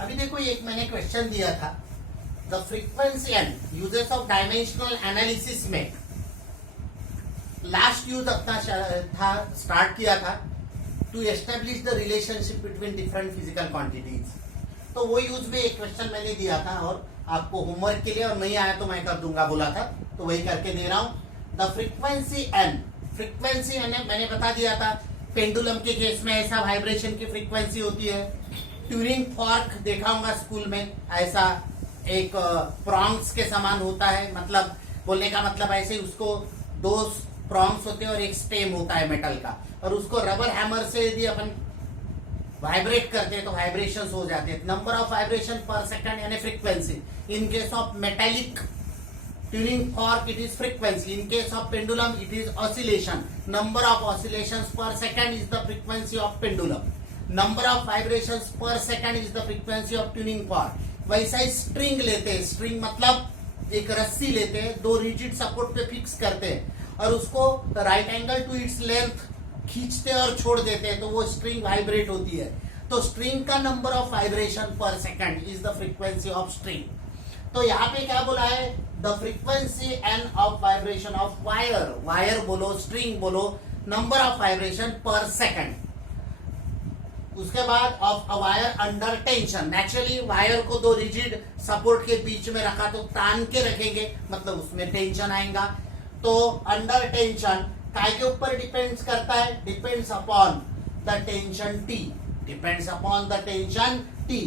अभी देखो एक मैंने क्वेश्चन दिया था, the frequency and uses of dimensional analysis में लास्ट यूज अपना था स्टार्ट किया था to establish the relationship between different physical quantities. तो वो यूज में एक क्वेश्चन मैंने दिया था और आपको होमवर्क के लिए, और नहीं आया तो मैं कर दूंगा बोला था, तो वही करके दे रहा हूं। द फ्रीक्वेंसी एन मैंने बता दिया था, पेंडुलम के केस में ऐसा वाइब्रेशन की फ्रीक्वेंसी होती है। ट्यूरिंग फॉर्क देखा होगा स्कूल में, ऐसा एक प्रॉन्ग्स के समान होता है, मतलब बोलने का मतलब ऐसे उसको दो प्रॉन्ग्स होते हैं और एक स्टेम होता है मेटल का, और उसको रबर हैमर से यदि अपन वाइब्रेट करते हैं तो वाइब्रेशंस हो जाते हैं। Number of vibration per second यानी frequency. In case of metallic tuning fork it is frequency. In case of pendulum it is oscillation. Number of oscillations per second is the frequency of pendulum. Number of vibrations per second is the frequency of tuning fork. वैसा ही string लेते हैं, string मतलब एक रस्सी लेते हैं, दो rigid support पे फिक्स करते हैं और उसको right angle to its length खींचते और छोड़ देते हैं तो वो स्ट्रिंग वाइब्रेट होती है। तो स्ट्रिंग का number of vibration per second is the frequency of string. तो यहाँ पे क्या बोला है, the frequency N of vibration of wire, wire बोलो स्ट्रिंग बोलो, number of vibration per second. उसके बाद of a wire under tension. Naturally wire को दो रिजिड सपोर्ट के बीच में रखा तो तान के रखेंगे, मतलब उसमें टेंशन आएगा। तो अंडर टेंशन काय के ऊपर डिपेंड्स करता है, depends upon the tension T, depends upon the tension T.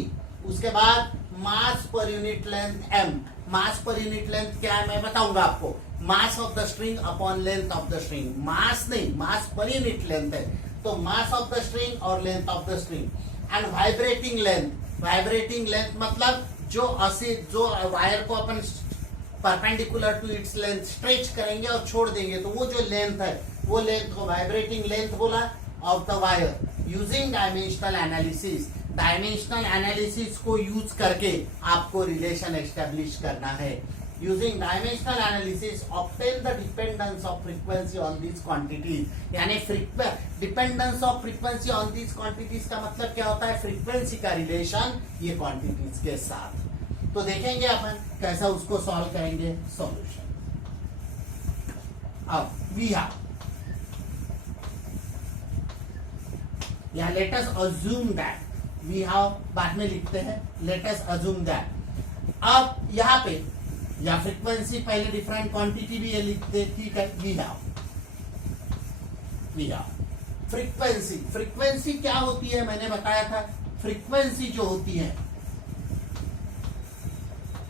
उसके बाद मास पर यूनिट लेंथ एम। मास पर यूनिट लेंथ क्या है मैं बताऊंगा आपको, mass of the string upon length of the string. Mass नहीं, मास पर यूनिट लेंथ है, तो मास ऑफ द स्ट्रिंग और length of the string. And vibrating length, vibrating length मतलब जो वायर को अपन perpendicular to its length stretch करेंगे और छोड़ देंगे तो वो जो लेंथ है वो लेंथ को वाइब्रेटिंग लेंथ बोला of the wire. Using dimensional analysis, dimensional analysis को यूज करके आपको रिलेशन एस्टेब्लिश करना है। Using dimensional analysis obtain the dependence of frequency on these quantities. यानी dependence of frequency on these quantities का मतलब क्या होता है, फ्रीक्वेंसी का रिलेशन ये क्वांटिटीज के साथ। तो देखेंगे अपन कैसा उसको सॉल्व करेंगे सॉल्यूशन। अब वी हैव, या let us assume that, we have बाद में लिखते हैं, लेट अस अज्यूम दैट। अब यहाँ पे या फ्रीक्वेंसी पहले डिफरेंट क्वांटिटी भी ये लिखते, ठीक है। We have frequency. फ्रीक्वेंसी क्या होती है मैंने बताया था, फ्रीक्वेंसी जो होती है,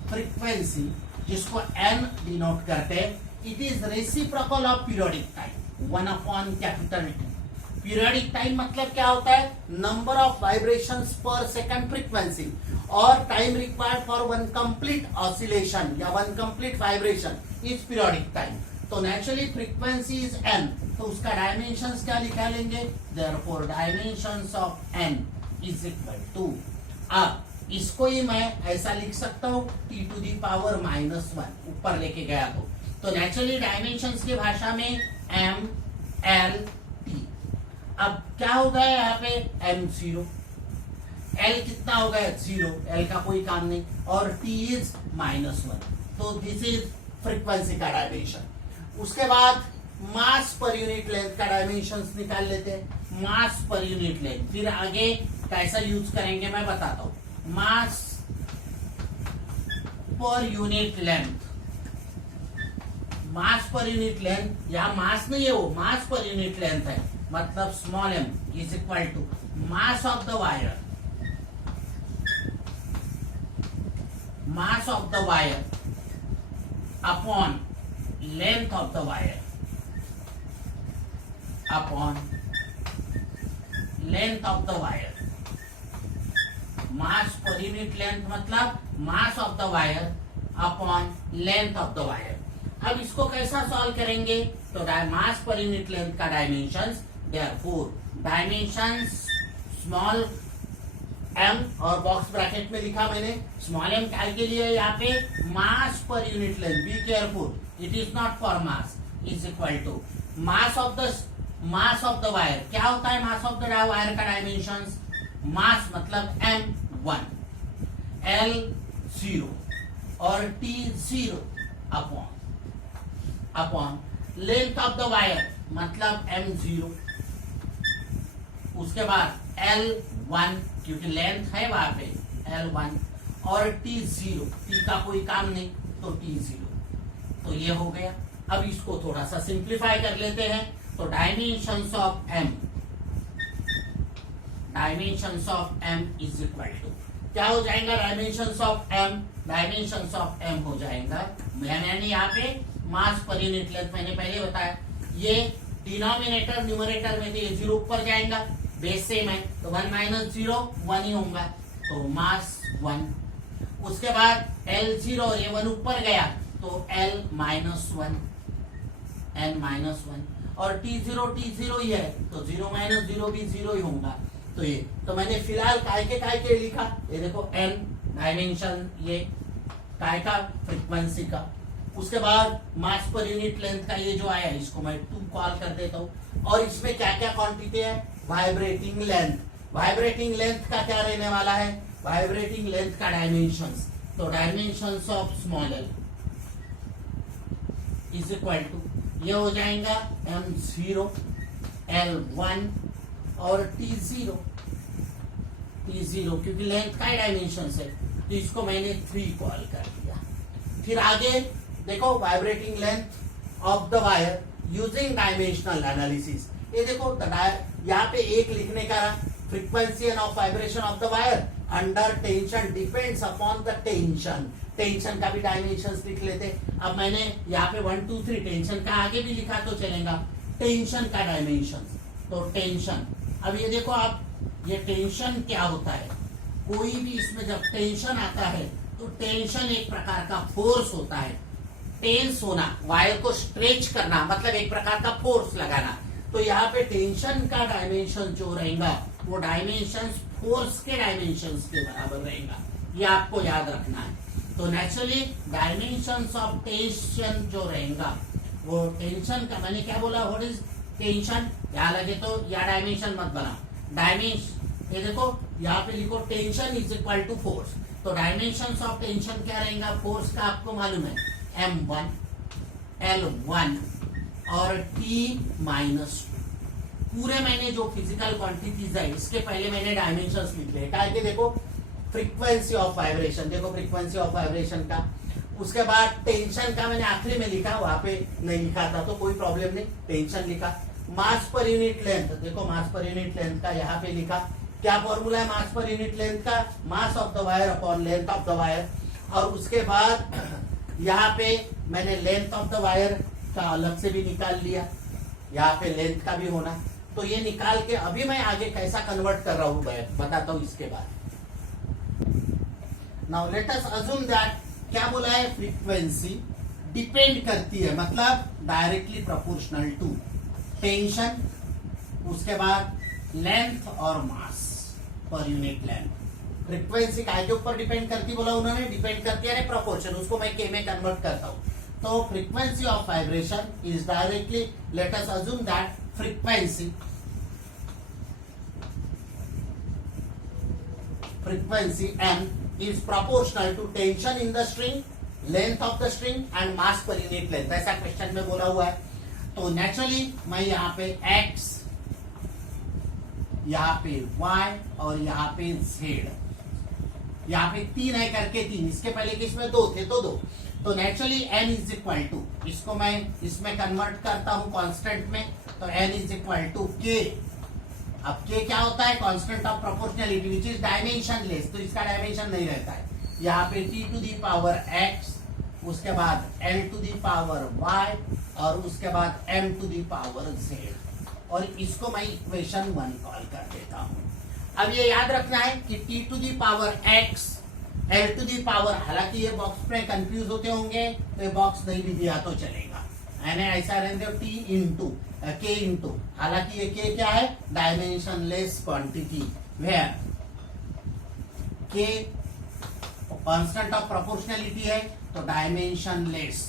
फ्रीक्वेंसी जिसको एन डिनोट करते हैं, it is reciprocal of periodic time, 1/T। Periodic time मतलब क्या होता है, नंबर ऑफ वाइब्रेशंस पर सेकंड फ्रीक्वेंसी और time required for one complete oscillation या one complete vibration is periodic time. तो नेचुरली फ्रीक्वेंसी इज एन, तो उसका डायमेंशंस क्या निकालेंगे, therefore dimensions of N is equal to, अब इसको ही मैं ऐसा लिख सकता हूं T⁻⁻1 ऊपर लेके गया तो नेचुरली डायमेंशंस की भाषा में एम एल टी। अब क्या होगा यहाँ पे m0, l कितना होगा 0, l का कोई काम नहीं, और t इज -1, तो दिस इज फ्रीक्वेंसी का डायमेंशन। उसके बाद मास पर यूनिट लेंथ का डायमेंशंस निकाल लेते हैं, मास पर यूनिट लेंथ। फिर आगे कैसा यूज करेंगे मैं बताता हूं, मास पर यूनिट लेंथ, मास पर यूनिट लेंथ, या मास नहीं है वो, मास पर यूनिट लेंथ है, मतलब small m is equal to mass of the wire, mass of the wire upon length of the wire, upon length of the wire. Mass पर यूनिट लेंथ मतलब mass of the wire upon length of the wire. अब इसको कैसा solve करेंगे, तो mass पर unit length का dimensions, therefore dimensions small m, और बॉक्स ब्रैकेट में लिखा मैंने स्मॉल m काय के लिए, यहाँ पे मास पर unit length, be careful, it is not for mass, is equal to mass of the wire. क्या होता है मास ऑफ द वायर का डायमेंशंस, मास मतलब m1, L 0 और T 0 upon length of the wire मतलब M 0, उसके बाद L 1 क्योंकि लेंथ है वहां पे L 1 और T 0, T का कोई काम नहीं तो T 0। तो ये हो गया। अब इसको थोड़ा सा सिंप्लीफाई कर लेते हैं। तो dimensions of M is equal to क्या हो जाएगा? डायमेंशंस ऑफ M हो जाएगा, मैंने यहाँ पे मास पर यूनिट लेंथ मैंने पहले बताया, ये डिनोमिनेटर न्यूमरेटर में ये 0 ऊपर जाएगा, बेस सेम है तो 1 माइनस 0 1 ही होगा, तो मास 1। उसके बाद L0 और ये 1 ऊपर गया तो L माइनस 1 N माइनस 1 और T0 ही है तो 0 माइनस 0 भी 0 ही होगा। तो ये तो मैंने फिलहाल काय के लिखा, ये देखो N डायमेंशन, ये काय का फ्रीक्वेंसी का। उसके बाद मास पर यूनिट लेंथ का ये जो आया इसको मैं 2 कॉल कर देता हूँ। और इसमें क्या क्या क्वांटिटी है? वाइब्रेटिंग लेंथ का क्या रहने वाला है? वाइब्रेटिंग लेंथ का डायमेंशंस, तो dimensions of small l is equal to ये हो जाएगा M0 L1 और T0 क्योंकि लेंथ का डायमेंशंस है तो इसको मैंने 3 कॉल कर दिया। फिर आगे देखो vibrating length of the wire using dimensional analysis. ये देखो यहाँ पे एक लिखने का frequency end of vibration of the wire under tension depends upon the tension का भी डायमेंशंस लिख लेते। अब मैंने यहाँ पे 1 2 3 टेंशन का आगे भी लिखा तो चलेगा, टेंशन का डायमेंशंस। तो टेंशन, अब ये देखो आप, ये टेंशन क्या होता है? कोई भी इसमें जब टेंशन आता है तो टेंशन एक प्रकार का फोर्स होता है। टेंस होना, वायर को स्ट्रेच करना मतलब एक प्रकार का फोर्स लगाना। तो यहाँ पे टेंशन का डायमेंशन जो रहेगा वो डायमेंशन फोर्स के डायमेंशंस के बराबर रहेगा, ये आपको याद रखना है। तो नेचुरली डायमेंशंस ऑफ टेंशन जो रहेगा वो टेंशन का, मैंने क्या बोला, व्हाट इज टेंशन? यहाँ लगे तो या डायमेंशन मत बनाओ, डायमेंशन ये देखो यहाँ पे लिखो tension is equal to force. तो डायमेंशंस ऑफ टेंशन क्या रहेगा? फोर्स का आपको मालूम है M1 L1 और T माइनस 2। पूरे मैंने जो फिजिकल क्वांटिटीज है इसके पहले मैंने डायमेंशंस लिख लिया। क्या है? देखो फ्रीक्वेंसी ऑफ वाइब्रेशन, देखो फ्रीक्वेंसी ऑफ वाइब्रेशन का। उसके बाद टेंशन का मैंने आखिरी में लिखा, वहां पे नहीं लिखा था तो कोई प्रॉब्लम नहीं, टेंशन लिखा। मास पर यूनिट लेंथ, देखो मास पर यूनिट लेंथ का यहाँ पे लिखा। क्या फॉर्मूला है मास पर यूनिट लेंथ का? मास of the wire upon length of the wire. और उसके बाद यहाँ पे मैंने लेंथ ऑफ द वायर का अलग से भी निकाल लिया, यहाँ पे लेंथ का भी होना। तो ये निकाल के अभी मैं आगे कैसा कन्वर्ट कर रहा हूँ बताता हूँ इसके बाद। Now let us assume that, क्या बोला है? फ्रीक्वेंसी डिपेंड करती है मतलब डायरेक्टली प्रोपोर्शनल टू टेंशन, उसके बाद लेंथ और मास पर यूनिट लेंथ। फ्रीक्वेंसी काय के ऊपर डिपेंड करती बोला उन्होंने? डिपेंड करती है प्रोपोर्शन, उसको मैं के में कन्वर्ट करता हूं। तो frequency of vibration is directly, late us assume that frequency M is proportional to tension in the string, length of the string and mass per unit length। ऐसा क्वेश्चन में बोला हुआ है। तो नेचुरली मैं यहाँ पे X, यहाँ पे Y और यहाँ पे Z, यहाँ पे 3 है करके 3, इसके पहले किसमें 2 थे तो 2। तो naturally N is equal to, इसको मैं इसमें कन्वर्ट करता हूं कांस्टेंट में, तो N is equal to K। अब K क्या होता है? Constant of proportionality which is dimensionless, तो इसका डायमेंशन नहीं रहता है। यहाँ पे T to the power X, उसके बाद L to the power Y और उसके बाद M to the power Z, और इसको मैं इक्वेशन 1 कॉल कर देता हूं। अब ये याद रखना है कि T to the power X L to the power, हालांकि ये बॉक्स में कंफ्यूज होते होंगे तो ये बॉक्स नहीं भी दिया तो चलेगा, यानी ऐसा रहने दो T इंटू K इंटू, हालांकि ये K क्या है? Dimensionless quantity, where K constant of proportionality है तो डायमेंशन लेस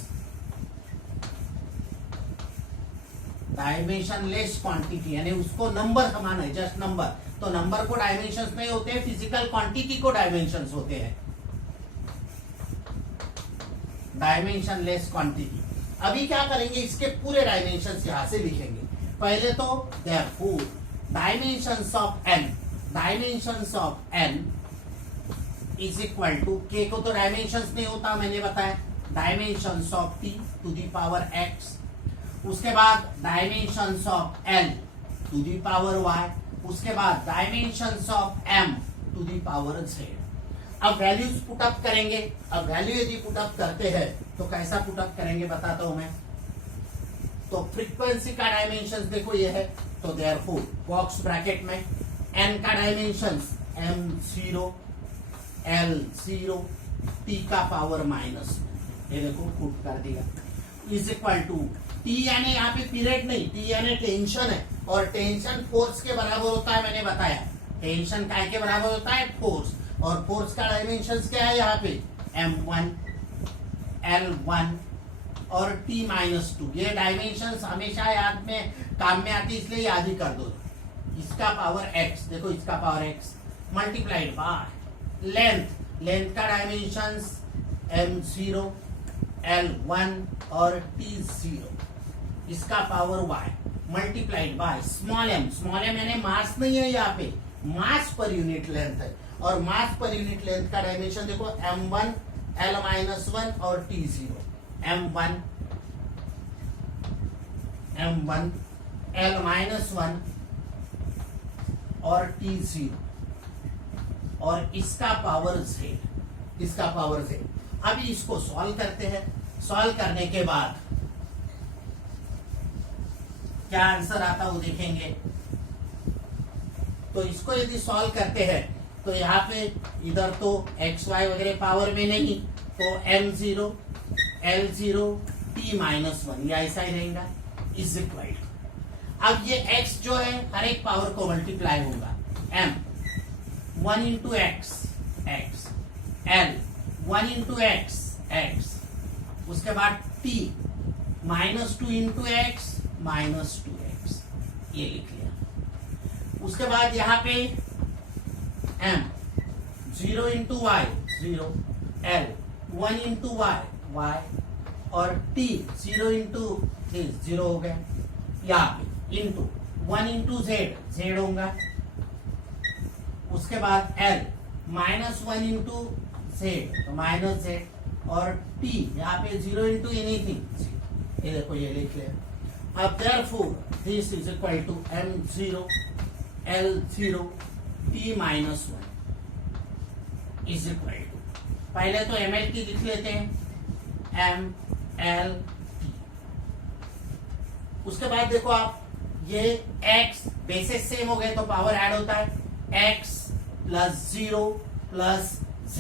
क्वांटिटी, यानी उसको नंबर समान है, जस्ट नंबर। तो नंबर को डायमेंशंस नहीं होते हैं, फिजिकल क्वांटिटी को डायमेंशंस होते हैं। Dimensionless quantity. अभी क्या करेंगे, इसके पूरे डायमेंशंस यहां से लिखेंगे। पहले तो therefore dimensions of n is equal to, के को तो डायमेंशंस नहीं होता मैंने बताया, dimensions of t to the power x, उसके बाद dimensions of l to the power y, उसके बाद dimensions of m to the power z। अब वैल्यूज पुटअप करेंगे। अब वैल्यू यदि पुटअप करते हैं तो कैसा पुटअप करेंगे बताता हूं मैं। तो फ्रीक्वेंसी का डायमेंशन देखो ये है, तो देयरफॉर बॉक्स ब्रैकेट में n का डायमेंशन m0 l0 t का पावर माइनस, ये देखो पुट कर दिया, इज इक्वल टू t यानी यहाँ पे पीरियड नहीं, t यानी टेंशन है, और टेंशन फोर्स के बराबर होता है, मैंने बताया टेंशन काय के बराबर होता है, फोर्स, और फोर्स का डायमेंशन क्या है यहाँ पे m1 l1 और t-2। ये डायमेंशंस हमेशा याद में काम में आती, इसलिए याद ही कर दो। इसका पावर x, देखो इसका power x multiplied by length का डायमेंशंस m0 l1 और t0, इसका power y multiplied by small m यानी मास नहीं है यहाँ पे, मास पर यूनिट लेंथ है, और मास पर यूनिट लेंथ का डायमेंशन देखो m1 l-1 और t0, m1 l-1 और t0, और इसका पावर z। अभी इसको सॉल्व करते हैं। सॉल्व करने के बाद क्या आंसर आता वो देखेंगे। तो इसको यदि सॉल्व करते हैं तो यहाँ पे इधर तो x y वगैरह पावर में नहीं, तो m0 l0 t-1 ये ऐसा ही रहेगा, इज इक्वल। अब ये x जो है हर एक पावर को मल्टीप्लाई होगा, m 1 into x l 1 into x, उसके बाद t -2 इंटू x -2x, ये लिख लिया। उसके बाद यहाँ पे m 0 into y 0, l 1 into y और t 0 इंटू 0 हो गया, यहाँ पे इंटू 1 इंटू z होगा, उसके बाद l -1 इंटू z तो -z, और t यहाँ पे 0 इंटू एनीथिंग, ये देखो ये लिख लिया। अब therefore this is equal to m0 l0 t-1 is equal to, पहले तो ml की लिख लेते हैं m l t। उसके बाद देखो आप ये x बेसिस सेम हो गए तो पावर ऐड होता है, x प्लस 0 प्लस z,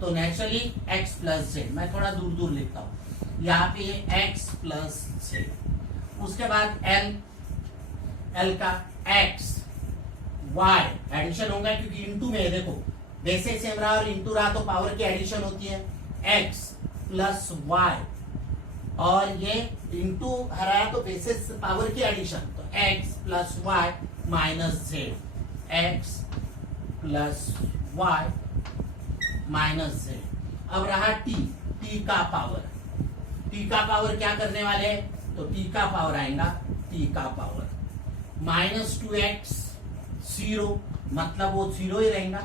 तो नेचुरली x प्लस z। मैं थोड़ा दूर दूर लिखता हूं, यहाँ पे ये x प्लस z। उसके बाद l का x y एडिशन होगा, क्योंकि इंटू में देखो बेसिस सेम रहा और इंटू रहा तो पावर की एडिशन होती है, x प्लस y, और ये इंटू रहा तो बेसिस पावर की एडिशन, तो x plus y minus z, x plus y minus z। अब रहा t का पावर क्या करने वाले हैं, तो t का पावर आएगा, t का पावर -2x 0, मतलब वो 0 ही रहेगा,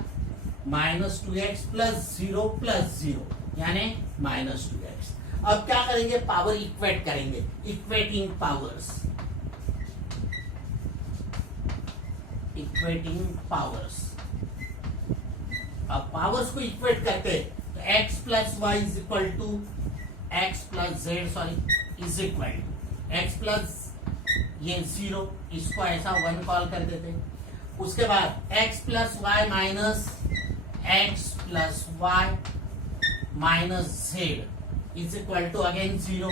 -2x प्लस 0 प्लस 0 यानी -2x। अब क्या करेंगे, पावर इक्वेट करेंगे, इक्वेटिंग पावर्स, अब पावर्स को इक्वेट करते हैं तो x plus Y is equal to X plus Z, sorry is equal x plus ये 0, इसको ऐसा 1 कॉल कर देते हैं। उसके बाद x plus Y minus X plus Y minus Z is equal to again 0,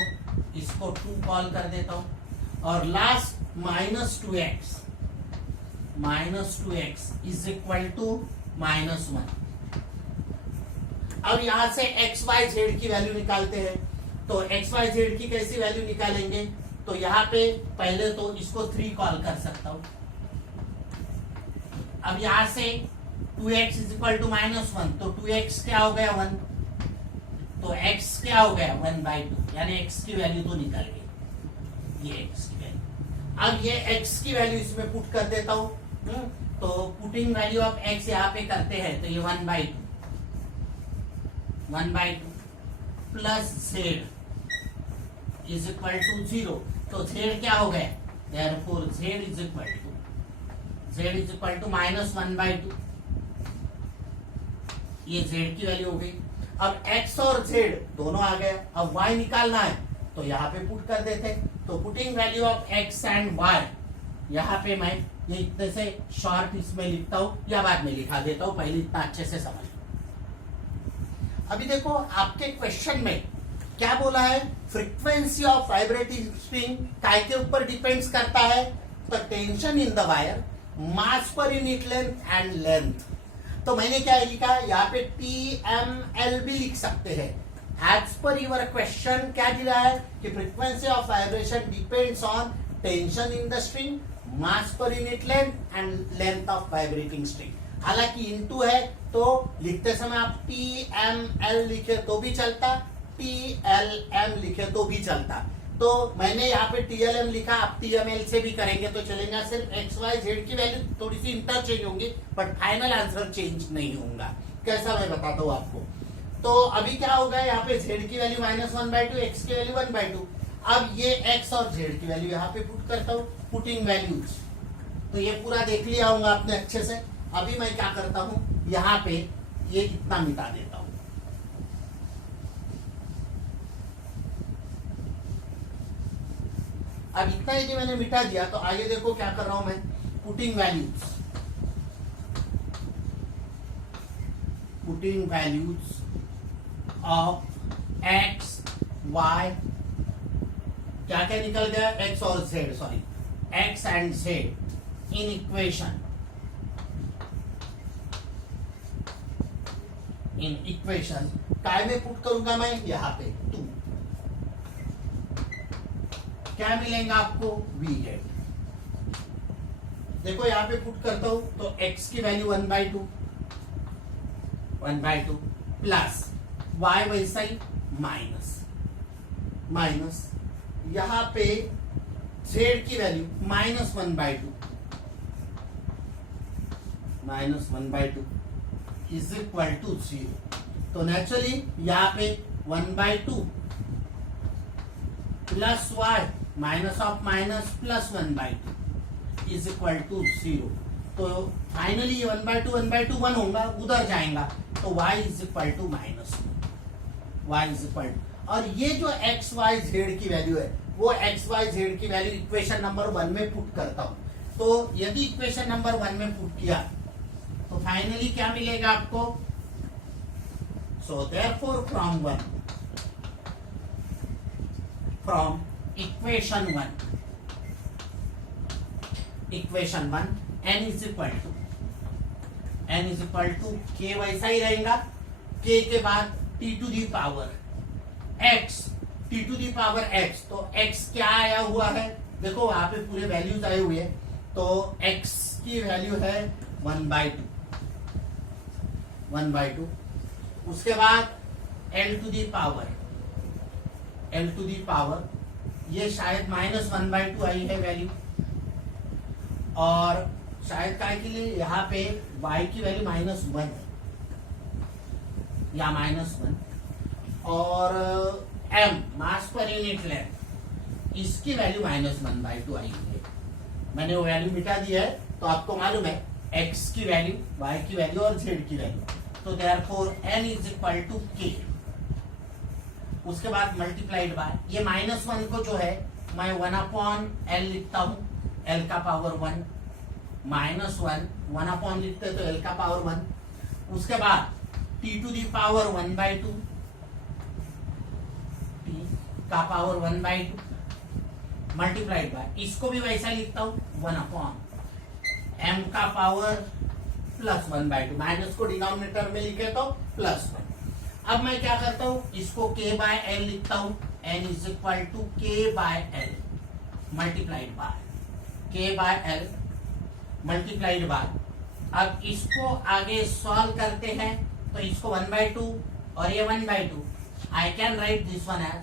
इसको 2 कॉल कर देता हूं, और last -2x is equal to -1। अब यहां से x y z की वैल्यू निकालते हैं, तो x y z की कैसी वैल्यू निकालेंगे, तो यहाँ पे पहले तो इसको 3 कॉल कर सकता हूं। अब यहां से 2x इज इक्वल टू -1, तो 2x क्या हो गया 1, तो x क्या हो गया 1/2, यानी x की वैल्यू तो निकल गई, ये x की वैल्यू। अब ये x की वैल्यू इसमें पुट कर देता हूं, तो पुटिंग वैल्यू ऑफ x यहाँ पे करते हैं तो ये 1/2 plus z is equal to 0। तो z क्या हो गया, therefore z is equal to -1/2, ये z की वैल्यू हो गई। अब x और z दोनों आ गए, अब y निकालना है तो यहाँ पे पुट कर देते, तो putting value of x and y, यहाँ पे मैं ये इतने से शॉर्ट इसमें लिखता हूं या बाद में लिखा देता हूं, पहले इतना अच्छे से समझ। अभी देखो आपके क्वेश्चन में क्या बोला है, फ्रीक्वेंसी ऑफ वाइब्रेटिंग स्ट्रिंग काय के ऊपर डिपेंड्स करता है, तो tension in the wire, mass पर यूनिट लेंथ एंड लेंथ। तो मैंने क्या लिखा, यहाँ पे TML भी लिख सकते हैं। एज पर यूर क्वेश्चन क्या दिया है कि frequency of vibration depends on tension in the string, मास पर unit length and length of vibrating string. हालांकि इनटू है तो लिखते समय आप TML लिखे तो भी चलता, TLM लिखे तो भी चलता। तो मैंने यहाँ पे TLM लिखा, आप TML से भी करेंगे तो चलेगा, सिर्फ XYZ की वैल्यू थोड़ी सी इंटरचेंज होंगी बट फाइनल आंसर चेंज नहीं होगा। कैसा मैं बताता हूँ आपको। तो अभी क्या होगा, यहाँ पे Z की वैल्यू -1/2, X की वैल्यू 1/2। अब ये X और Z की वैल्यू यहाँ पे पुट करता हूँ, पुटिंग वैल्यूज। तो ये पूरा देख लिया होगा आपने अच्छे से। अभी मैं क्या करता हूँ, यहाँ पे ये इतना मिटा देता हूँ। अब इतना यदि मैंने मिटा दिया तो आगे देखो क्या कर रहा हूं मैं, putting values of x y, क्या क्या निकल गया, x और z, sorry x and z in equation काय में पुट करूंगा मैं, यहाँ पे 2, क्या मिलेगा आपको VZ। देखो यहाँ पे पुट करता हूं तो x की वैल्यू 1/2 प्लस y वैसा ही माइनस यहाँ पे z की वैल्यू -1/2 इज इक्वल टू 0। तो नेचुरली यहाँ पे 1/2 plus y minus of minus plus 1/2 is equal to 0। तो फाइनली 1/2 1 होगा, उधर जाएगा तो y इज इक्वल टू -1, और ये जो x y z की वैल्यू है वो x y z की वैल्यू इक्वेशन नंबर 1 में पुट करता हूं। तो यदि इक्वेशन नंबर 1 में पुट किया तो फाइनली क्या मिलेगा आपको, so therefore from equation 1 n is equal to k वैसा ही रहेगा, k के बाद t to the power x, तो x क्या आया हुआ है, देखो वहां पे पूरे वैल्यूज आए हुए हैं। तो x की वैल्यू है 1/2, उसके बाद l टू दी पावर ये शायद -1/2 आई है वैल्यू, और शायद काय के लिए यहाँ पे y की वैल्यू -1 है या -1, और m मास पर यूनिट लेंथ इसकी वैल्यू -1/2 आई हुई है। मैंने वो वैल्यू मिटा दी है, तो आपको मालूम है x की वैल्यू, y की वैल्यू और z की वैल्यू। तो therefore n is equal to k, उसके बाद मल्टीप्लाइड बाय ये -1 को जो है मैं 1/L लिखता हूं, l का पावर 1, -1 लिखते तो l का पावर 1, उसके बाद t to the power 1/2, t का पावर 1/2 मल्टीप्लाइड बाय, इसको भी वैसा लिखता हूं 1/m का पावर प्लस 1/2, माइनस को डिनोमिनेटर में लिखे तो +1। अब मैं क्या करता हूं, इसको k/l लिखता हूं, n is equal to k/l multiplied by. अब इसको आगे सॉल्व करते हैं तो इसको 1/2 और ये 1/2, I can write this one as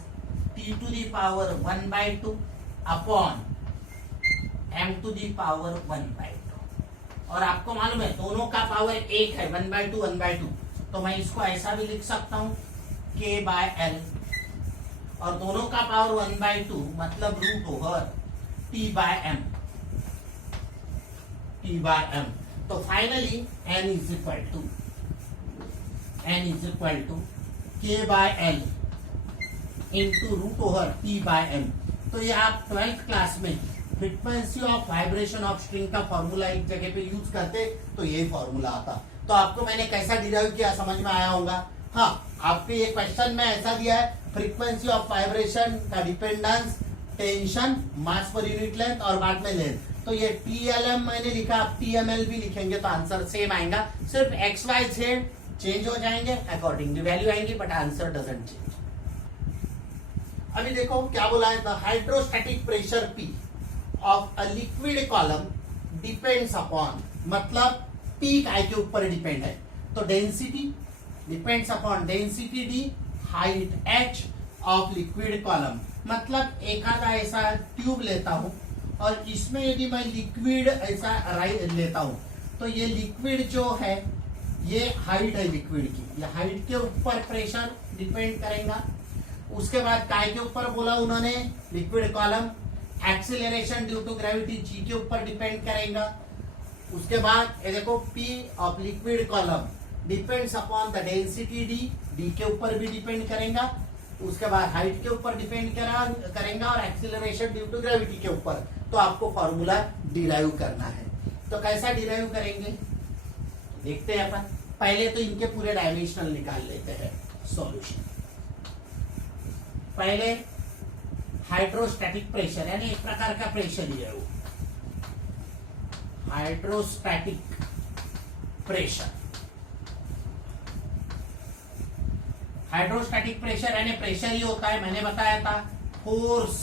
t to the power 1 by 2 upon m to the power 1 by 2। और आपको मालूम है दोनों का पावर एक है, 1 by 2 1 by 2, तो मैं इसको ऐसा भी लिख सकता हूं k by l, और दोनों का पावर 1 by 2 मतलब root over t by m, t by m। तो finally n is equal to k by l into root over t by m। तो ये आप 12th क्लास में frequency of vibration of string का formula एक जगह पे यूज करते तो यही फॉर्मूला आता। तो आपको मैंने कैसा डिराइव किया समझ में आया होगा। हाँ, आपके ये क्वेश्चन में ऐसा दिया है फ्रीक्वेंसी ऑफ वाइब्रेशन का डिपेंडेंस टेंशन मास पर यूनिट लेंथ और बाद में लेंथ। तो ये TLM मैंने लिखा, आप TML भी लिखेंगे तो आंसर सेम आएगा, सिर्फ XYZ चेंज हो जाएंगे, अकॉर्डिंगली वैल्यू आएंगी, बट आंसर डजंट चेंज। अभी देखो क्या बोला है, the hydrostatic pressure P of a liquid column depends upon, मतलब P काय के ऊपर डिपेंड है, तो density depends upon density D, height h of liquid column. मतलब एक आधा ऐसा ट्यूब लेता हूं और इसमें यदि मैं लिक्विड ऐसा लेता हूं तो ये लिक्विड जो है ये हाइट है लिक्विड की, ये हाइट के ऊपर प्रेशर डिपेंड करेगा। उसके बाद काय के ऊपर बोला उन्होंने, liquid column, acceleration due to gravity g के ऊपर डिपेंड करेगा। उसके बाद ये देखो P of liquid column depends upon the density D के ऊपर भी डिपेंड करेगा। उसके बाद हाइट के ऊपर डिपेंड करेगा और एक्सीलरेशन ड्यू टू ग्रेविटी के ऊपर। तो आपको फॉर्मूला डिराइव करना है, तो कैसा डिराइव करेंगे देखते हैं अपन। पहले तो इनके पूरे डायमेंशनल निकाल लेते हैं सॉल्यूशन। पहले हाइड्रोस्टैटिक प्रेशर, यानी एक प्रकार का प्रेशर ही है वो, हाइड्रोस्टैटिक प्रेशर। हाइड्रोस्टैटिक प्रेशर यानी प्रेशर ही होता है, मैंने बताया था, force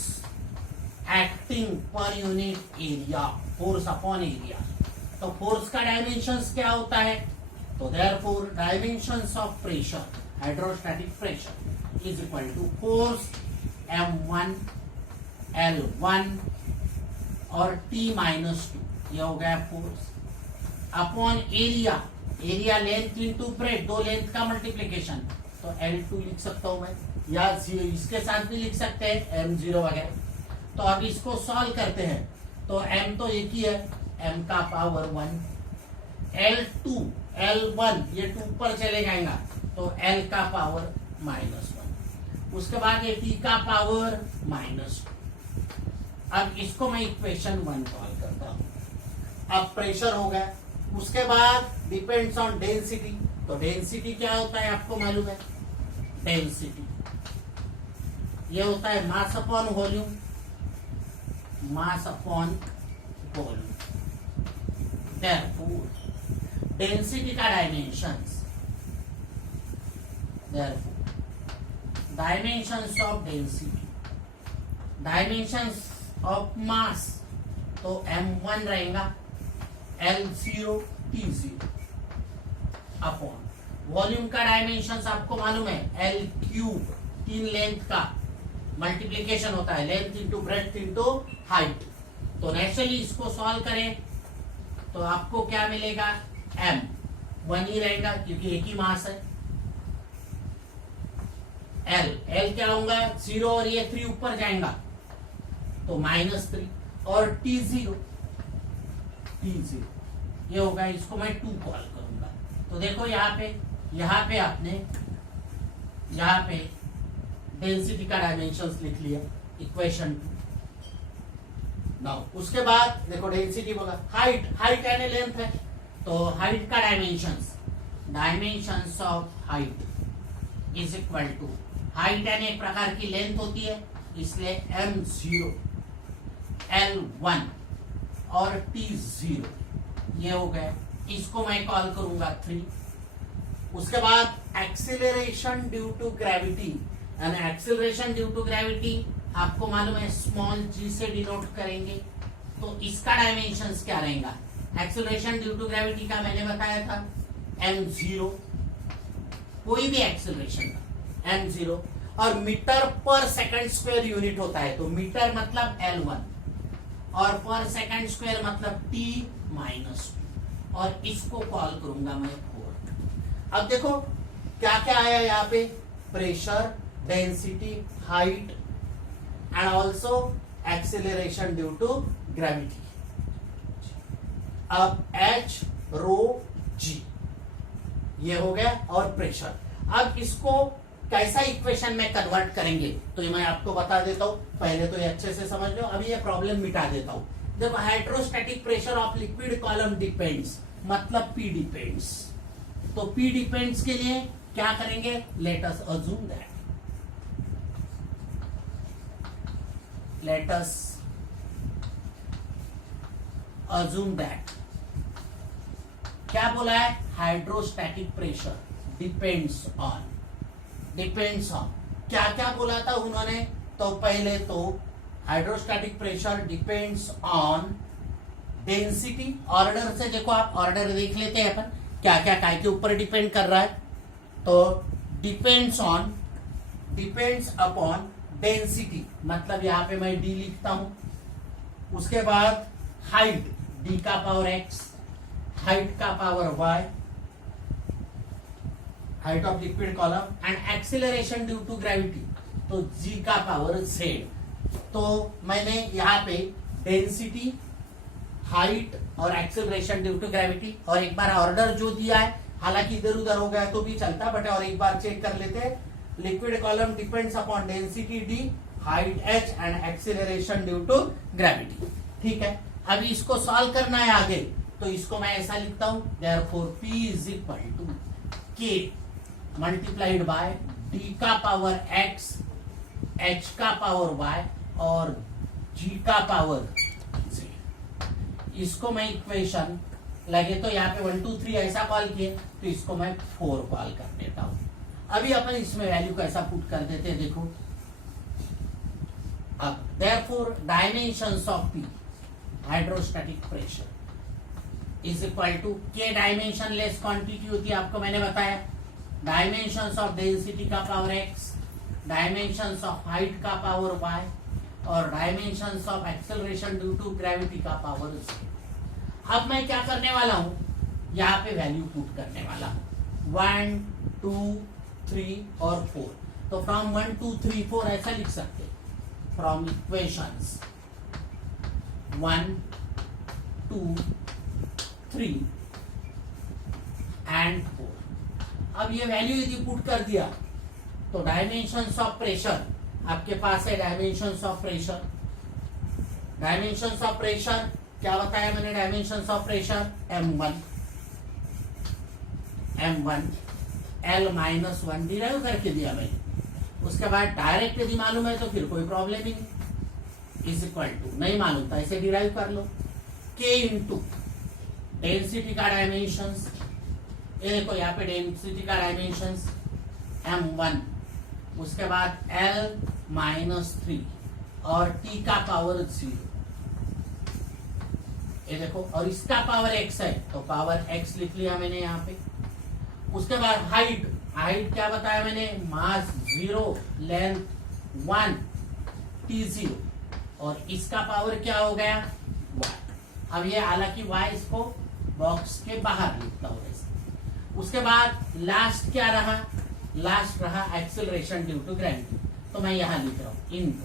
acting per unit area, force upon area. तो फोर्स का डायमेंशंस क्या होता है, तो therefore dimensions of pressure, hydrostatic pressure is equal to force M1 L1 और T माइनस 2, ये हो गया force, upon area, area length into breadth, दो लेंथ का मल्टीप्लीकेशन, तो L2 लिख सकता हूं मैं, या इसके साथ भी लिख सकते हैं M0 वगैरह। तो अब इसको सॉल्व करते हैं, तो M तो एक ही है, M का पावर 1, L2 L1 ये 2 पर चले जाएगा तो L का पावर -1, उसके बाद ये T का पावर -2। अब इसको मैं इक्वेशन 1 कॉल करता हूं। अब प्रेशर हो गया, उसके बाद डिपेंड्स ऑन डेंसिटी, तो डेंसिटी क्या होता है आपको मालूम है, डेंसिटी ये होता है mass upon volume, mass upon volume. Therefore density का dimensions, therefore dimensions of density, dimensions of mass, तो M1 रहेगा L0 T0 अपॉन वॉल्यूम का डायमेंशंस आपको मालूम है L3, 3 लेंथ का मल्टीप्लीकेशन होता है, length into breadth into height. तो नेचुरली इसको सॉल्व करें तो आपको क्या मिलेगा, M 1 ही रहेगा क्योंकि एक ही मास है, L क्या होगा 0 और ये 3 ऊपर जाएगा तो -3, और T0 ये होगा, इसको मैं 2 कॉल करूंगा। तो देखो यहाँ पे आपने यहाँ पे डेंसिटी का डायमेंशंस लिख लिया, इक्वेशन 2। नाउ उसके बाद देखो डेंसिटी होगा, हाइट यानी लेंथ है, तो हाइट का dimensions of height is equal to, height यानी एक प्रकार की लेंथ होती है, इसलिए M0 L1 और T0 ये हो गए, इसको मैं कॉल करूंगा 3। उसके बाद एक्सीलरेशन ड्यू टू ग्रेविटी, यानी एक्सीलरेशन ड्यू टू ग्रेविटी आपको मालूम है स्मॉल g से डिनोट करेंगे, तो इसका डायमेंशंस क्या रहेगा, एक्सीलरेशन ड्यू टू ग्रेविटी का मैंने बताया था M0, कोई भी एक्सीलरेशन का m0, और मीटर पर सेकंड स्क्वायर यूनिट होता है, तो मीटर मतलब L1 और पर सेकंड स्क्वायर मतलब T माइनस, और इसको कॉल करूंगा मैं 4। अब देखो क्या क्या आया यहाँ पे, pressure, density, height and also acceleration due to gravity. अब H रो G ये हो गया, और प्रेशर। अब इसको कैसा इक्वेशन में कन्वर्ट करेंगे तो ये मैं आपको बता देता हूं, पहले तो ये अच्छे से समझ लो, अभी ये प्रॉब्लम मिटा देता हूं। देखो hydrostatic pressure of liquid column depends मतलब P डिपेंड्स, तो P डिपेंड्स के लिए क्या करेंगे, late us assume that, late us assume that, क्या बोला है, हाइड्रोस्टैटिक प्रेशर डिपेंड्स ऑन क्या क्या बोला था उन्होंने, तो पहले तो hydrostatic pressure depends on density. Order से देखो, आप ऑर्डर देख लेते हैं अपन, क्या क्या काय के ऊपर डिपेंड कर रहा है, तो डिपेंड्स अपॉन डेंसिटी, मतलब यहां पे मैं डी लिखता हूं। उसके बाद हाइट, डी का पावर एक्स, हाइट का power Y, height of liquid column, and acceleration due to gravity, तो जी का पावर जेड। तो मैंने यहाँ पे डेंसिटी, हाइट और एक्सीलरेशन ड्यू टू ग्रेविटी, और एक बार ऑर्डर जो दिया है, हालांकि इधर उधर हो गया तो भी चलता, बट और एक बार चेक कर लेते हैं। Liquid column depends upon density D, height H and acceleration due to gravity. ठीक है, अभी इसको सॉल्व करना है आगे, तो इसको मैं ऐसा लिखता हूं, therefore P is equal to K multiplied by D का पावर x, H का पावर y और G का पावर z। इसको मैं इक्वेशन लगे तो यहाँ पे 1 2 3 ऐसा कॉल किए, तो इसको मैं 4 कॉल कर देता हूं। अभी अपन इसमें वैल्यू कैसा पुट कर देते हैं, देखो। अब therefore dimensions of P hydrostatic pressure is equal to K dimensionless quantity होती है, आपको मैंने बताया। डायमेंशंस ऑफ डेंसिटी का power x, dimensions of height का पावर y और dimensions of acceleration due to gravity का पावर z। अब मैं क्या करने वाला हूं, यहाँ पे वैल्यू पुट करने वाला हूं, 1 2 3 और 4। तो फ्रॉम 1 2 3 4 ऐसा लिख सकते, फ्रॉम इक्वेशंस 1 2 3 एंड 4। अब ये वैल्यू यदि पुट कर दिया तो डायमेंशंस ऑफ प्रेशर आपके पास है, dimensions of pressure, dimensions of pressure क्या बताया मैंने, dimensions of pressure m1 L-1 derive करके दिया मैंने। उसके बाद डायरेक्ट यदि मालूम है तो फिर कोई प्रॉब्लम ही नहीं, इज इक्वल टू, नहीं मालूम था ऐसे डिराइव कर लो, K इंटू डेंसिटी का डायमेंशंस, ये देखो यहाँ पे डेंसिटी का डायमेंशंस m1, उसके बाद L-3 और T का पावर 0, ये देखो, और इसका पावर x है तो पावर x लिख लिया मैंने यहाँ पे। उसके बाद हाइट, हाइट क्या बताया मैंने, मास 0, लेंथ 1, T0, और इसका पावर क्या हो गया y। अब ये हालांकि y इसको बॉक्स के बाहर लिखता हूं। उसके बाद लास्ट क्या रहा, लास्ट रहा एक्सेलरेशन ड्यू टू ग्रेविटी, तो मैं यहां लिख रहा हूं इनटू,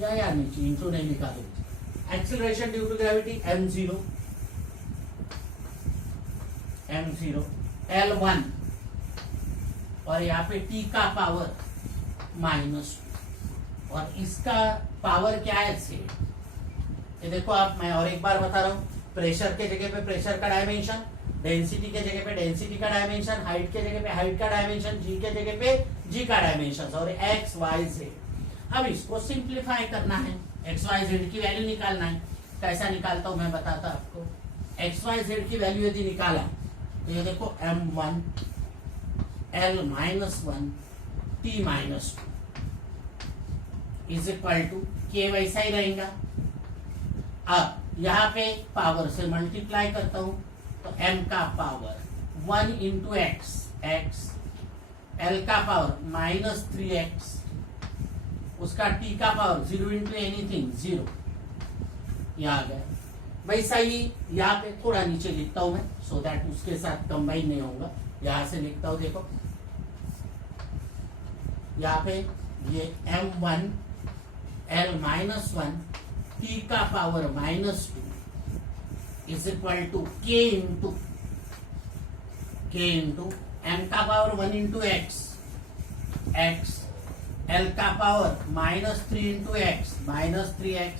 या नीचे इनटू नहीं लिखा दो, acceleration due to gravity m0 L1 और यहाँ पे T का पावर -2 और इसका पावर क्या है से, ये देखो आप, मैं और एक बार बता रहा हूं, प्रेशर के जगह पे प्रेशर का डायमेंशन, डेंसिटी के जगह पे डेंसिटी का डायमेंशन, हाइट के जगह पे हाइट का डायमेंशन, जी के जगह पे जी का डायमेंशन, और एक्स वाई जेड। अब इसको सिंप्लीफाई करना है, एक्स वाई जेड की वैल्यू निकालना है। कैसा निकालता हूं मैं बताता आपको। एक्स वाई जेड की वैल्यू यदि निकाला तो ये देखो m1 L-1 T-2 is equal to K वैसा ही रहेगा। अब यहाँ पे पावर से मल्टीप्लाई करता हूं तो m का power 1 into x, x L का पावर -3x, उसका t का पावर 0 इंटू एनीथिंग 0, यहाँ आ गया। वैसा ही यहाँ पे थोड़ा नीचे लिखता हूं मैं, सो दैट उसके साथ कंबाइन नहीं होगा। यहां से लिखता हूं, देखो यहाँ पे ये m1 l -1 t का power -2 is equal to k into m का पावर 1 इंटू x, l का पावर -3 इंटू x -3x,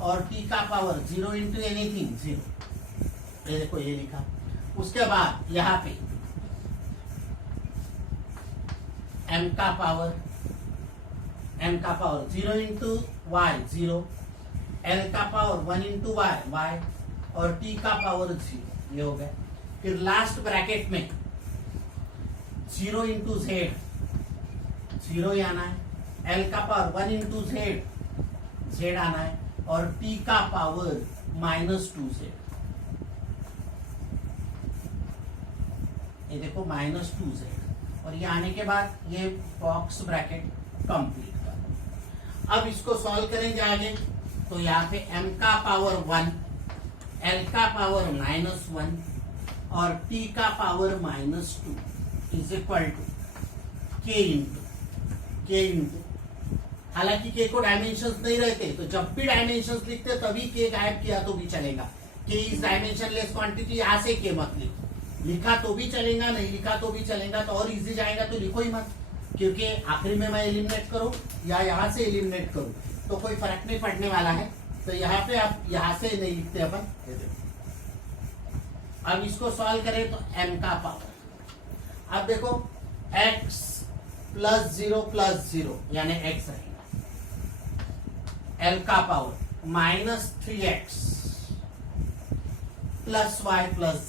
और t का पावर 0 इंटू एनीथिंग 0। ये देखो ये लिखा। उसके बाद यहाँ पे m का पावर 0 इंटू y 0, l का पावर 1 इंटू y, और t का पावर 0, ये हो गया। फिर लास्ट ब्रैकेट में 0 इंटू z 0 ही आना है, l का पावर 1 इंटू z आना है, और t का पावर -2z। ये देखो -2z, और ये आने के बाद ये बॉक्स ब्रैकेट कंप्लीट कर। अब इसको सॉल्व करेंगे आगे, तो यहाँ पे m का पावर 1, l का पावर -1, और t का power -2 is equal to k into, हालांकि k को डायमेंशंस नहीं रहते, तो जब भी डायमेंशंस लिखते तभी k गायब किया तो भी चलेगा। k इज डायमेंशनलेस क्वांटिटी, यहाँ से k मत लिखो, लिखा तो भी चलेगा, नहीं लिखा तो भी चलेगा। तो और इजी जाएगा तो लिखो ही मत, क्योंकि आखिरी में मैं एलिमिनेट करूं या यहाँ से एलिमिनेट करूं तो कोई फर्क नहीं पड़ने वाला है। तो यहाँ पे आप यहाँ से नहीं लिखते अपन। अब इसको सॉल्व करें तो m का पावर, अब देखो x +0 यानी x रहेगा, l का power -3x + y + z,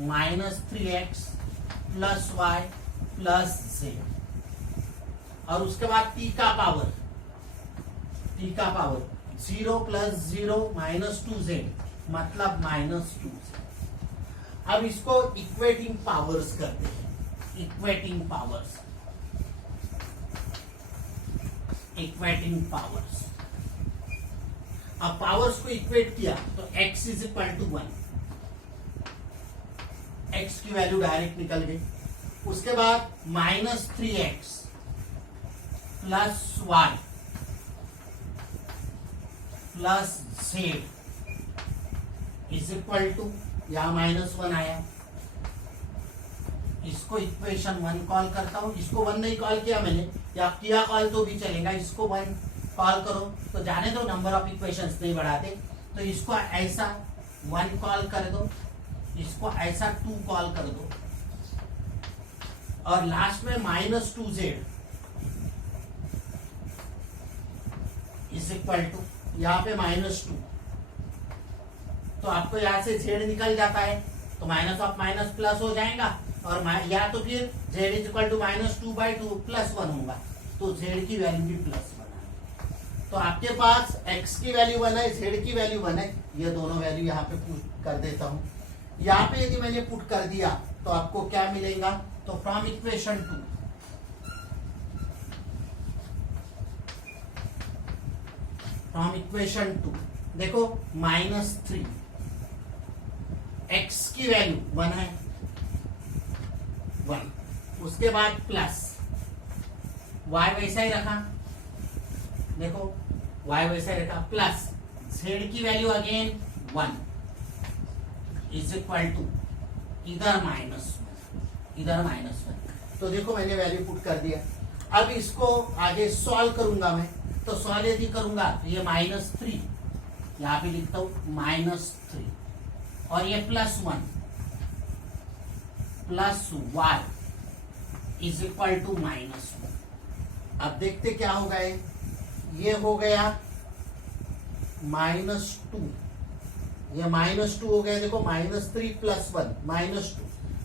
-3x + y + z, और उसके बाद t का पावर 0 + 0 -2z, मतलब -2z। अब इसको इक्वेटिंग पावर्स करते हैं, इक्वेटिंग पावर्स। अब पावर्स को इक्वेट किया तो x = 1, x की वैल्यू डायरेक्ट निकल गई। उसके बाद -3x + y + z is equal to, यहां -1 आया, इसको इक्वेशन 1 कॉल करता हूं। इसको 1 नहीं कॉल किया मैंने, या किया कॉल तो भी चलेगा, इसको 1 कॉल करो तो जाने दो, नंबर ऑफ इक्वेशंस नहीं बढ़ाते। तो इसको ऐसा 1 कॉल कर दो, इसको ऐसा 2 कॉल कर दो, और लास्ट में -2z इज इक्वल टू, यहाँ पे -2, तो आपको यहाँ से z निकल जाता है, तो माइनस ऑफ माइनस प्लस हो जाएगा, और या तो फिर z = -2/2 +1 होगा, तो z की वैल्यू भी +1 है। तो आपके पास x की वैल्यू 1 है, z की वैल्यू 1 है, ये दोनों वैल्यू यहाँ पे पुट कर देता हूं। यहाँ पे यदि मैंने पुट कर दिया तो आपको क्या मिलेगा, तो फ्रॉम इक्वेशन 2 देखो -3, x की वैल्यू 1 है, 1, उसके बाद प्लस y वैसा ही रखा, देखो y वैसा ही रखा, प्लस z की value again 1 is equal to इधर -1। तो देखो मैंने वैल्यू पुट कर दिया। अब इसको आगे सॉल्व करूंगा मैं, तो सॉल्व यदि करूंगा तो ये -3 यहाँ पे लिखता हूं, -3, और ये +1 + y इज इक्वल टू -1। अब देखते क्या होगा, ये हो गया -2, ये -2 हो गया। देखो -3 + 1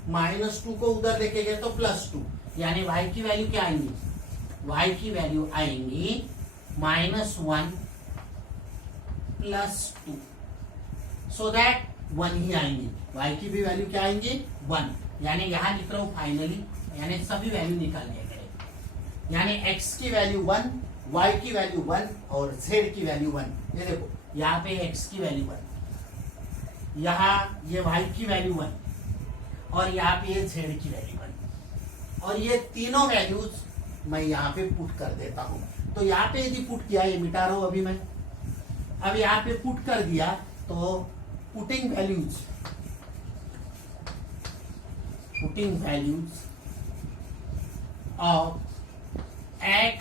-2 को उधर लेके गए तो +2, यानी y की वैल्यू क्या आएंगी, y की वैल्यू आएंगी -1 + 2, सो दैट 1 ही आएंगी, y की भी वैल्यू क्या आएंगी 1, यानी यहां लिख रहा हूं फाइनली यानी सभी वैल्यू निकालने गए, यानी x की वैल्यू 1, y की वैल्यू 1 और z की वैल्यू 1। ये देखो यहाँ पे x की वैल्यू 1, यहाँ ये y की वैल्यू 1 और यहाँ पे ये z की वैल्यू 1, और ये तीनों वैल्यूज मैं यहाँ पे पुट कर देता हूँ। तो यहाँ पे यदि पुट किया, ये मिटा रहा हूं अभी मैं, अब यहाँ पे पुट कर दिया तो putting values of x,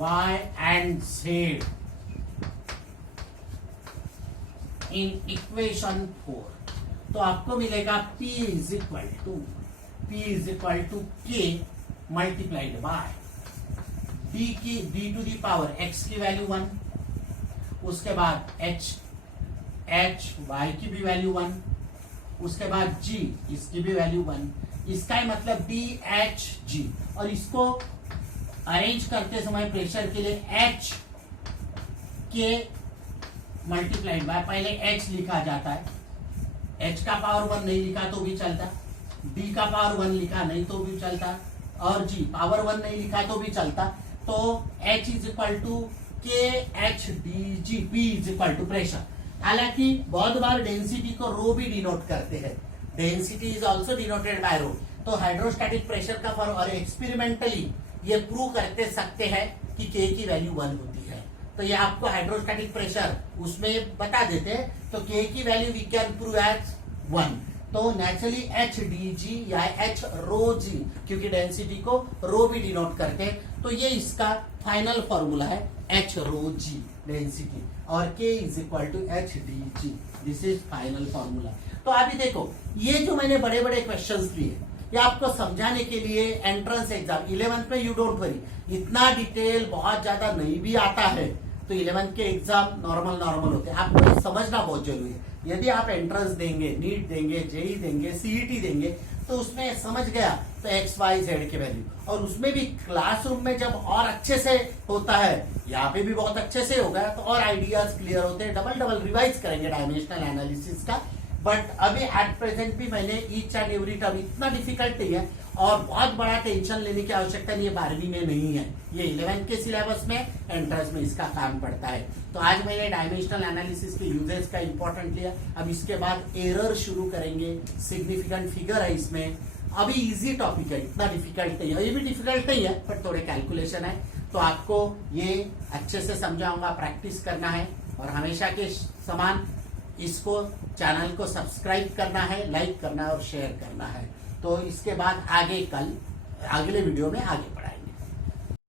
y and z in equation 4, तो आपको मिलेगा p is equal to k multiplied by d to the power x की वैल्यू 1, उसके बाद h y की भी वैल्यू 1, उसके बाद g इसकी भी वैल्यू 1, इसका ही मतलब dHg, और इसको अरेंज करते समय प्रेशर के लिए h के मल्टीप्लाइड बाय, पहले h लिखा जाता है, h का पावर 1 नहीं लिखा तो भी चलता, d का पावर 1 लिखा नहीं तो भी चलता, और g पावर 1 नहीं लिखा तो भी चलता। तो h is equal to KHDG, P is equal to pressure. हालांकि बहुत बार डेंसिटी को रो भी डिनोट करते हैं, density is also denoted by rho. तो हाइड्रोस्टैटिक प्रेशर का फॉर्म, और एक्सपेरिमेंटली ये प्रूव करते सकते हैं कि K की वैल्यू 1 होती है। तो ये आपको हाइड्रोस्टैटिक प्रेशर उसमें बता देते हैं, तो K की value we can prove as 1। तो नेचुरली HDG या H रो G, क्योंकि डेंसिटी को रो भी डिनोट करते हैं, तो ये इसका फाइनल फॉर्मूला है H रो G डेंसिटी, और K is equal to HDG, this is final formula. तो अभी देखो, ये जो मैंने बड़े बड़े क्वेश्चंस लिए, ये आपको समझाने के लिए एंट्रेंस एग्जाम 11th में, यू डोंट वरी, इतना डिटेल बहुत ज्यादा नहीं भी आता है, तो 11th के एग्जाम नॉर्मल होते हैं, आपको ये समझना बहुत जरूरी है। यदि आप एंट्रेंस देंगे, नीट देंगे, जेई देंगे, सीईटी देंगे, तो उसमें समझ गया तो एक्स वाई जेड के वैल्यू, और उसमें भी क्लासरूम में जब और अच्छे से होता है, यहाँ पे भी बहुत अच्छे से होगा, तो और आइडियाज क्लियर होते हैं, डबल रिवाइज करेंगे डायमेंशनल एनालिसिस का। बट अभी एट प्रेजेंट भी मैंने ईच एंड एवरी टर्म, इतना डिफिकल्ट नहीं है और बहुत बड़ा टेंशन लेने की आवश्यकता नहीं है, 12वीं में नहीं है, ये 11th के सिलेबस में, एंट्रेंस में इसका काम पड़ता है। तो आज मैंने डायमेंशनल एनालिसिस के यूजेस का इंपॉर्टेंट लिया। अब इसके बाद एरर शुरू करेंगे, सिग्निफिकेंट फिगर है इसमें, अभी इजी टॉपिक है, इतना डिफिकल्ट नहीं है, ये भी डिफिकल्ट नहीं है पर थोड़े कैलकुलेशन है। तो आपको ये अच्छे से समझाऊंगा, प्रैक्टिस करना है, और हमेशा के समान इसको चैनल को सब्सक्राइब करना है, लाइक करना है और शेयर करना है। तो इसके बाद आगे कल अगले वीडियो में आगे बढ़ेंगे।